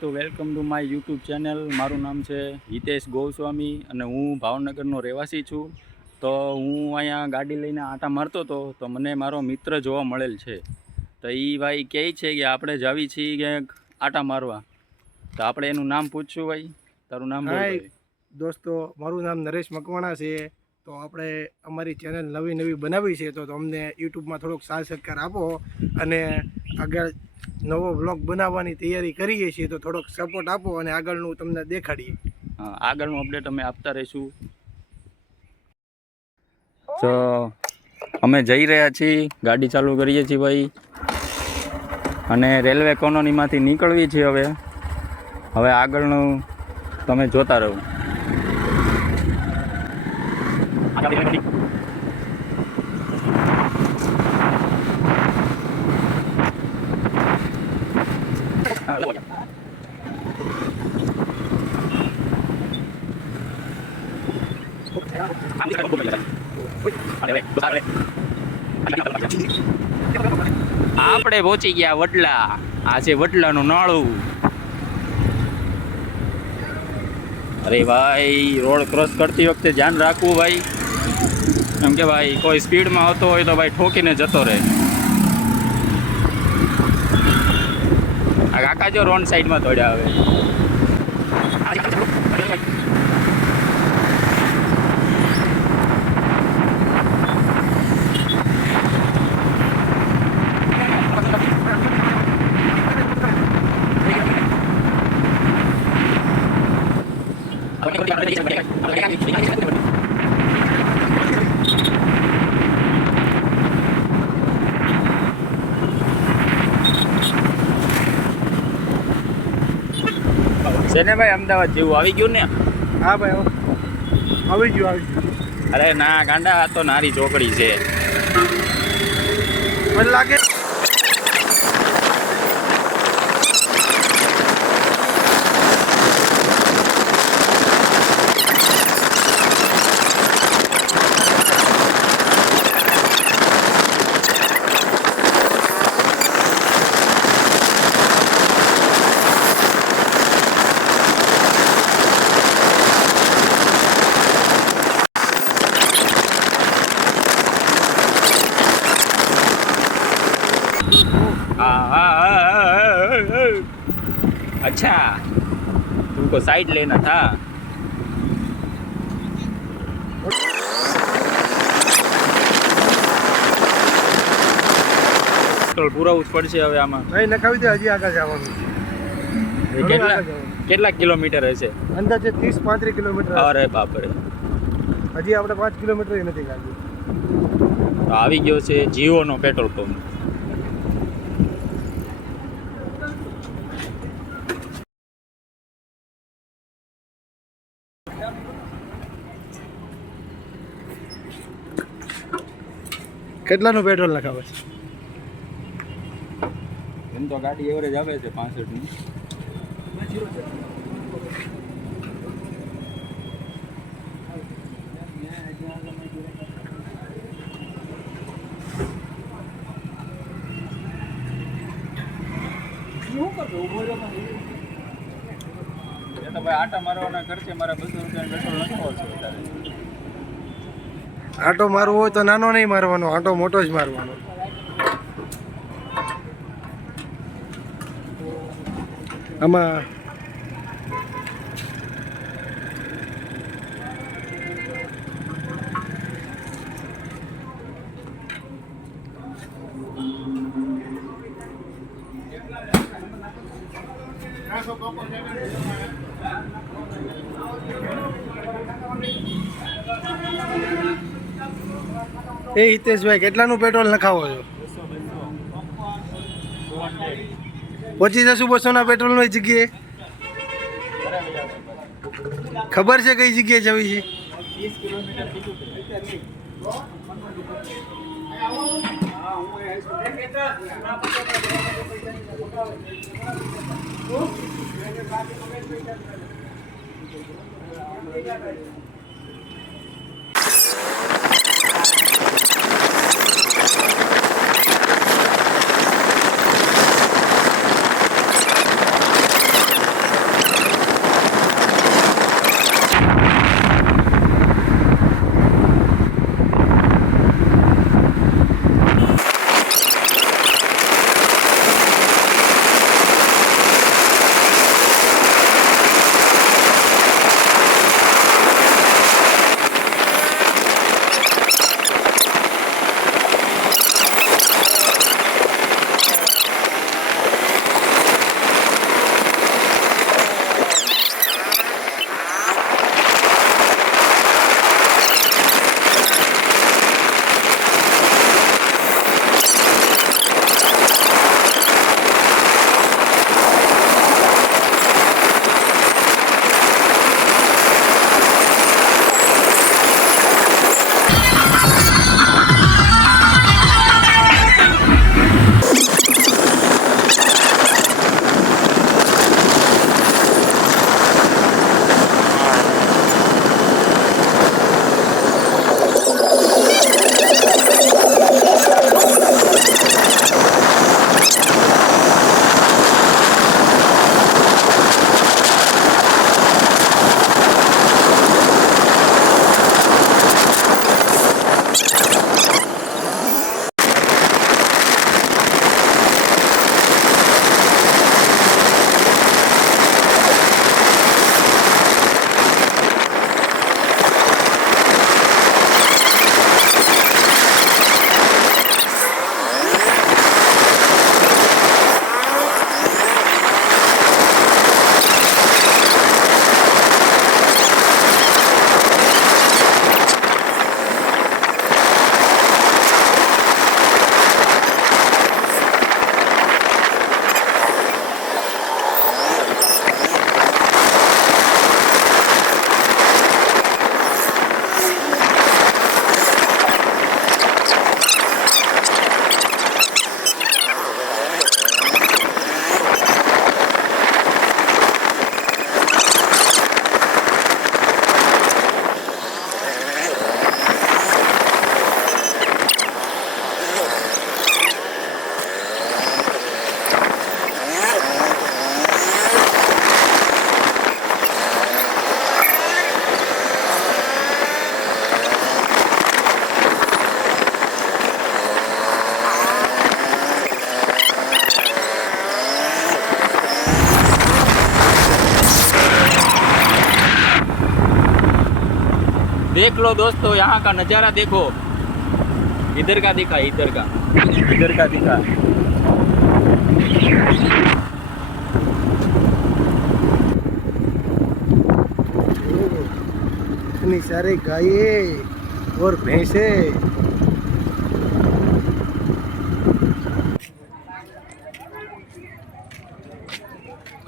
તો welcome to my YouTube channel. મારું નામ છે હિતેશ ગોસ્વામી અને હું ભાવનગરનો રહેવાસી છું. તો હું અહીંયા ગાડી લઈને આંટા મારતો હતો તો મને મારો મિત્ર જોવા મળેલ છે. તો એ ભાઈ કહે છે કે આપણે જાવી છીએ ક્યાંક આંટા મારવા. તો આપણે એનું નામ પૂછશું. ભાઈ તારું નામ બોલ. દોસ્તો, મારું નામ નરેશ મકવાણા છે. તો આપણે અમારી ચેનલ નવી બનાવી છે, તો અમને યુટ્યુબમાં થોડોક સાથ સહકાર આપો અને આગળ નવો વ્લોગ બનાવવાની તૈયારી કરીએ છીએ, તો થોડોક સપોર્ટ આપો અને આગળનું તમને દેખાડીએ. આગળનું અપડેટ અમે આપતા રહીશું. તો અમે જઈ રહ્યા છીએ, ગાડી ચાલુ કરીએ છીએ ભાઈ, અને રેલવે કોલોનીમાંથી નીકળવી છીએ. હવે આગળનું તમે જોતા રહો. આપણે પહોંચી ગયા વડલા. આ છે વડલાનું નાળું. અરે ભાઈ, રોડ ક્રોસ કરતી વખતે ધ્યાન રાખવું ભાઈ, કેમ કે ભાઈ કોઈ સ્પીડમાં આવતો હોય તો ભાઈ ઠોકીને જતો રહે. આ કાકા જો રોંગ સાઈડમાં દોડ્યા હવે. છે ને ભાઈ, અમદાવાદ જેવું આવી ગયું ને. હા ભાઈ, આવી ગયું. અરે ના ગાંડા, આ તો નારી ચોકડી છે. મને લાગે अच्छा, तुमको साइड लेना था. પેટ્રોલ પુરાવું જ પડશે હવે આમાં. ભાઈ નખાવી દે, હજી આગળ જવાનું. કેટલા કિલોમીટર હશે? અંદાજે 30-35 કિલોમીટર. અરે બાપરે, હજી આપણે 5 કિલોમીટર નથી કાઢ્યું. તો આવી ગયો છે જીઓનો પેટ્રોલ પંપ. કેટલાનું પેટ્રોલ નખાવે છે? એમ તો ગાડી એવરેજ આવે છે 65 ની. તો ભાઈ આટા મારવાના ખર્ચે મારા 200 રૂપિયા પેટ્રોલ નખાવો છે વધારે. આટો મારવો હોય તો નાનો નહીં મારવાનો, આટો મોટો જ મારવાનો. આમાં એ હિતેશભાઈ, કેટલાનું પેટ્રોલ નખાવો છો? પહોંચી જશું 200 ના પેટ્રોલની જગ્યાએ. ખબર છે કઈ જગ્યાએ જવી છે? 30 કિલોમીટર देख लो दोस्तों, यहाँ का नज़ारा देखो। इधर का दिखा, इधर का दिखा। इतनी सारी गायें और भैंसे।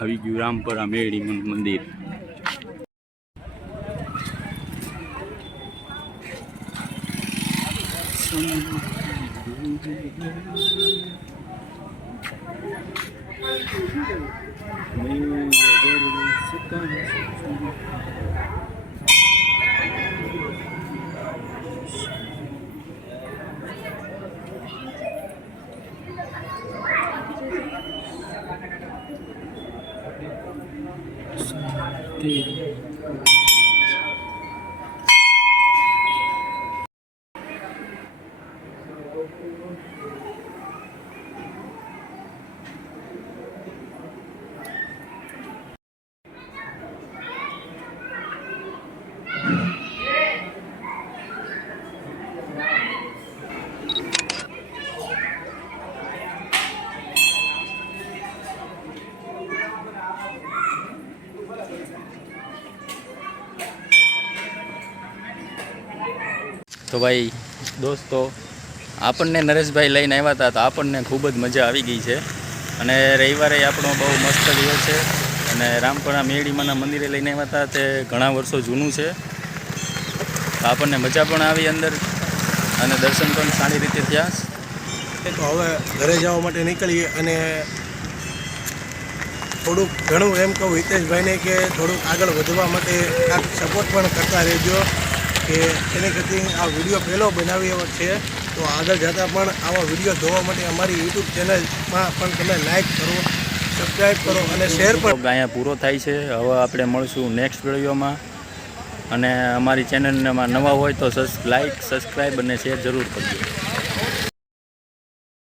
આવી ગયું રામપરા મેળી મંદિર. તો ભાઈ દોસ્તો, આપણને નરેશભાઈ લઈને આવ્યા હતા તો આપણને ખૂબ જ મજા આવી ગઈ છે. અને રવિવારે આપણો બહુ મસ્ત દિવસ છે. અને રામપરા મેળીમાના મંદિરે લઈને આવ્યા હતા, તે ઘણા વર્ષો જૂનું છે. તો આપણને મજા પણ આવી અંદર, અને દર્શન પણ સારી રીતે થયા. તો હવે ઘરે જવા માટે નીકળીએ. અને થોડુંક ઘણું એમ કહું હિતેશભાઈને કે થોડુંક આગળ વધવા માટે કાંઈક સપોર્ટ પણ કરતા રહેજો, કે એની કરતી આ વિડીયો પહેલો બનાવ્યો છે. તો આગળ જતાં પણ આવા વિડીયો જોવા માટે અમારી યુટ્યુબ ચેનલમાં પણ તમે લાઈક કરો, સબસ્ક્રાઈબ કરો અને શેર પણ. અહીંયા પૂરો થાય છે. હવે આપણે મળશું નેક્સ્ટ વિડીયોમાં. અને અમારી ચેનલમાં નવા હોય તો લાઈક, સબસ્ક્રાઈબ અને શેર જરૂર કરજો.